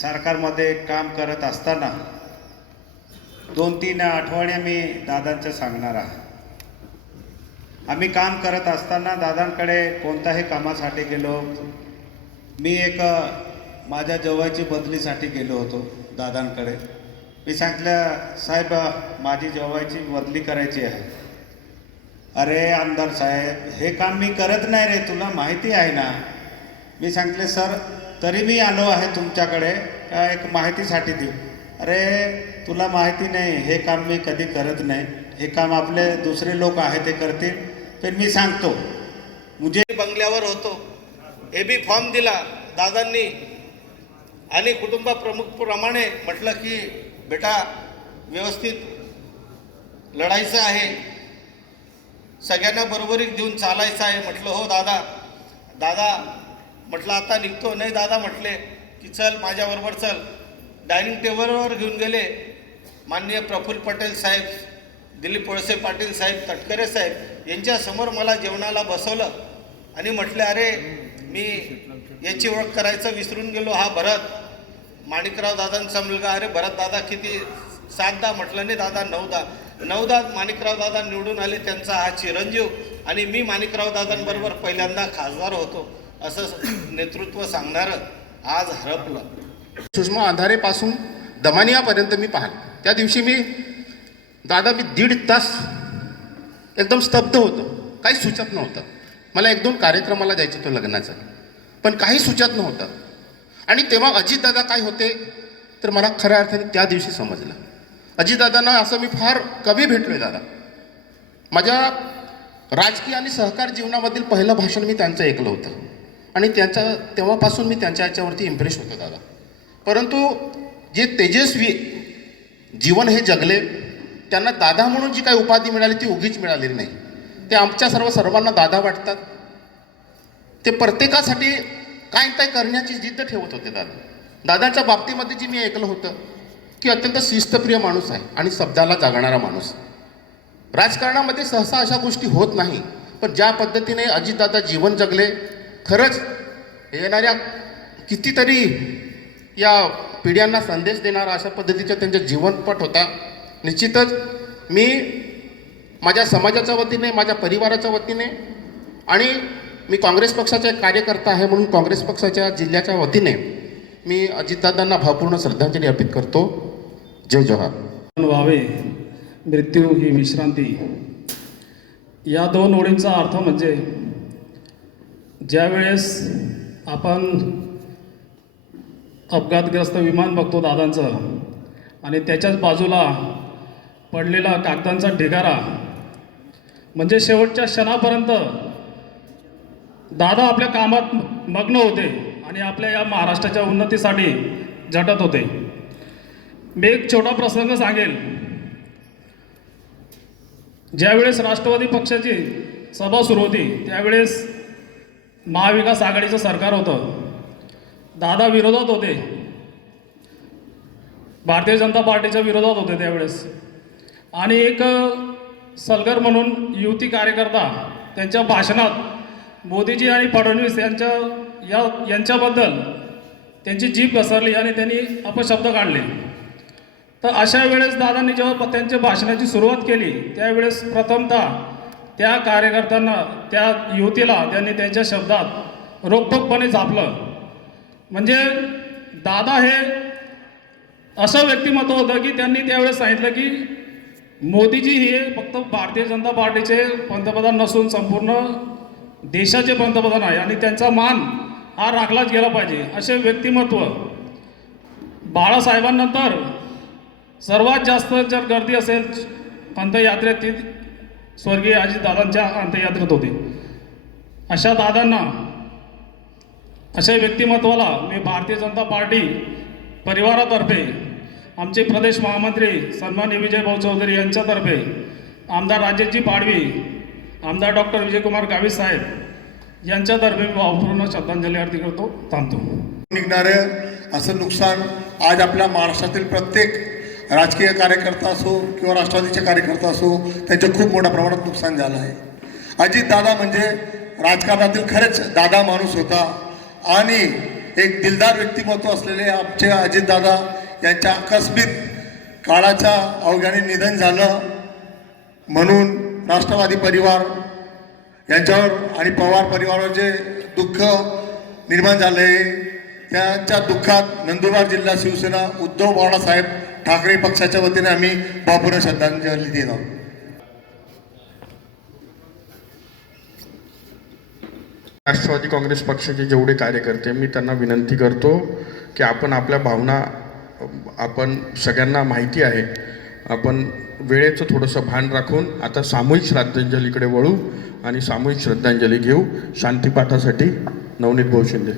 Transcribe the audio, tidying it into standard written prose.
सरकारमध्ये काम करत असताना 2-3 आठवड्या मी दादांचं सांगणार आहे. आम्ही काम करत असताना दादांकडे कोणत्याही कामासाठी गेलो. मी एक माझ्या जवळची बदलीसाठी गेलो होतो दादांकडे. मी सांगितलं, साहेब माझी जवळची बदली करायची आहे. अरे आमदार साहेब, हे काम मी करत नाही रे, तुला माहिती आहे ना. मी सांगितले, सर तरी मी आलो आहे तुमच्याकडे एक माहितीसाठी देऊ. अरे तुला माहिती नाही, हे काम मी कधी करत नाही. हे काम आपले दुसरे लोक आहेत ते करतील, पण मी सांगतो. मुझे बंगल्यावर होतो, हे बी फॉर्म दिला दादांनी आणि कुटुंबप्रमुखप्रमाणे म्हटलं की बेटा व्यवस्थित लढायचं आहे, सगळ्यांना बरोबरीत घेऊन चालायचं आहे. म्हटलं हो दादा. दादा म्हटलं आता निघतो. नाही दादा म्हटले की चल माझ्याबरोबर चल. डायनिंग टेबलवर घेऊन गेले. माननीय प्रफुल्ल पटेल साहेब, दिलीप वळसे पाटील साहेब, तटकरे साहेब यांच्यासमोर मला जेवणाला बसवलं आणि म्हटलं, अरे मी याची ओळख करायचं विसरून गेलो, हा भरत, माणिकराव दादांचा मुलगा. अरे भरत दादा किती 7-10 म्हटलं. नाही दादा 9-10 माणिकराव दादा निवडून आले, त्यांचा हा चिरंजीव आणि मी माणिकराव दादांबरोबर पहिल्यांदा खासदार होतो असं नेतृत्व सांगणारं आज हरपलं. सुषमा अंधारेपासून दमानियापर्यंत मी पाहिलं. त्या दिवशी मी 1.5 तास एकदम स्तब्ध होतो. काही सुचत नव्हतं. मला 1-2 कार्यक्रमाला जायचं होतं लग्नाचं, पण काही सुचत नव्हतं. आणि तेव्हा अजितदादा काय होते तर मला खऱ्या अर्थाने त्या दिवशी समजलं. अजितदादांना असं मी फार कमी भेटलो आहे. दादा माझ्या राजकीय आणि सहकार जीवनामधील पहिलं भाषण मी त्यांचं ऐकलं होतं आणि तेव्हापासून मी त्यांच्या याच्यावरती इम्प्रेस होतो दादा. परंतु जे तेजस्वी जीवन हे जगले, त्यांना दादा म्हणून जी काही उपाधी मिळाली ती उगीच मिळालेली नाही. ते आमच्या सर्वांना दादा वाटतात. ते प्रत्येकासाठी काय करण्याची जिद्द ठेवत होते दादा. दादाच्या बाबतीमध्ये जी मी ऐकलं होतं की अत्यंत शिस्तप्रिय माणूस आहे आणि शब्दाला जागणारा माणूस. राजकारणामध्ये सहसा अशा गोष्टी होत नाही, पण ज्या पद्धतीने अजितदादा जीवन जगले, खरंच येणाऱ्या कितीतरी या पिढ्यांना संदेश देणारा अशा पद्धतीचा त्यांचा जीवनपट होता. निश्चितच मी माझ्या समाजाच्या वतीने, माझ्या परिवाराच्या वतीने आणि मी काँग्रेस पक्षाचा एक कार्यकर्ता आहे म्हणून काँग्रेस पक्षाच्या जिल्ह्याच्या वतीने मी अजितदादांना भावपूर्ण श्रद्धांजली अर्पित करतो. जय जोहार. व्हावे मृत्यू ही विश्रांती, या 2 ओळींचा अर्थ म्हणजे ज्यावेळेस आपण अपघातग्रस्त विमान बघतो दादांचं आणि त्याच्याच बाजूला पडलेला कागदांचा ढिगारा, म्हणजे शेवटच्या क्षणापर्यंत दादा आपल्या कामात मग्न होते आणि आपल्या या महाराष्ट्राच्या उन्नतीसाठी झटत होते. मी एक छोटा प्रसंग सांगेल. ज्यावेळेस राष्ट्रवादी पक्षाची सभा सुरू होती त्यावेळेस महाविकास आघाडीचं सरकार होतं. दादा विरोधात होते, भारतीय जनता पार्टीच्या विरोधात होते त्यावेळेस. आणि एक सलगर म्हणून युवती कार्यकर्ता त्यांच्या भाषणात मोदीजी आणि फडणवीस यांच्याबद्दल त्यांची जीभ घसरली आणि त्यांनी अपशब्द काढले. तर अशा वेळेस दादांनी जेव्हा त्यांच्या भाषणाची सुरुवात केली त्यावेळेस प्रथमतः त्या कार्यकर्त्यांना, त्या युवतीला त्यांनी त्यांच्या शब्दात रोखठोकपणे झापलं. म्हणजे दादा हे असं व्यक्तिमत्व होतं की त्यांनी त्यावेळेस सांगितलं की मोदीजी हे फक्त भारतीय जनता पार्टीचे पंतप्रधान नसून संपूर्ण देशाचे पंतप्रधान आहे आणि त्यांचा मान हा राखलाच गेला पाहिजे. असे व्यक्तिमत्व बाळासाहेबांनंतर सर्वात जास्त जर गर्दी असेल अंत्ययात्रेत ती स्वर्गीय अजितदादांच्या अंत्ययात्रेत होती. अशा दादांना, अशा व्यक्तिमत्वाला मी भारतीय जनता पार्टी परिवारातर्फे, आमचे प्रदेश महामंत्री सन्माननीय विजयभाऊ चौधरी यांच्यातर्फे, आमदार राजेशजी पाडवी, आमदार डॉक्टर विजयकुमार गावित साहेब यांच्यातर्फे मी भावपूर्ण श्रद्धांजली अर्पण करतो. थांबतो. निघणारं असं नुकसान आज आपल्या महाराष्ट्रातील प्रत्येक राजकीय कार्यकर्ता असो किंवा राष्ट्रवादीचे कार्यकर्ता असो त्यांचं खूप मोठ्या प्रमाणात नुकसान झालं आहे. अजितदादा म्हणजे राजकारणातील खरंच दादा माणूस होता आणि एक दिलदार व्यक्तिमत्व असलेले आमचे अजितदादा यांच्या आकस्मिक काळाच्या अवघ्याने निधन झालं म्हणून राष्ट्रवादी परिवार यांच्यावर आणि पवार परिवारावर जे दुःख निर्माण झाले त्यांच्या दुःखात नंदुरबार जिल्हा शिवसेना उद्धव बाळासाहेब ठाकरे पक्षाच्या वतीने आम्ही भावपूर्ण श्रद्धांजली देत आहोत. राष्ट्रवादी काँग्रेस पक्षाचे जेवढे कार्यकर्ते मी त्यांना विनंती करतो की आपण आपल्या भावना आपण सगळ्यांना माहिती आहे, आपण वेळेचं थोडंसं भान राखून आता सामूहिक श्रद्धांजलीकडे वळू आणि सामूहिक श्रद्धांजली घेऊ. शांतीपाठासाठी नवनीत भाऊ शिंदे.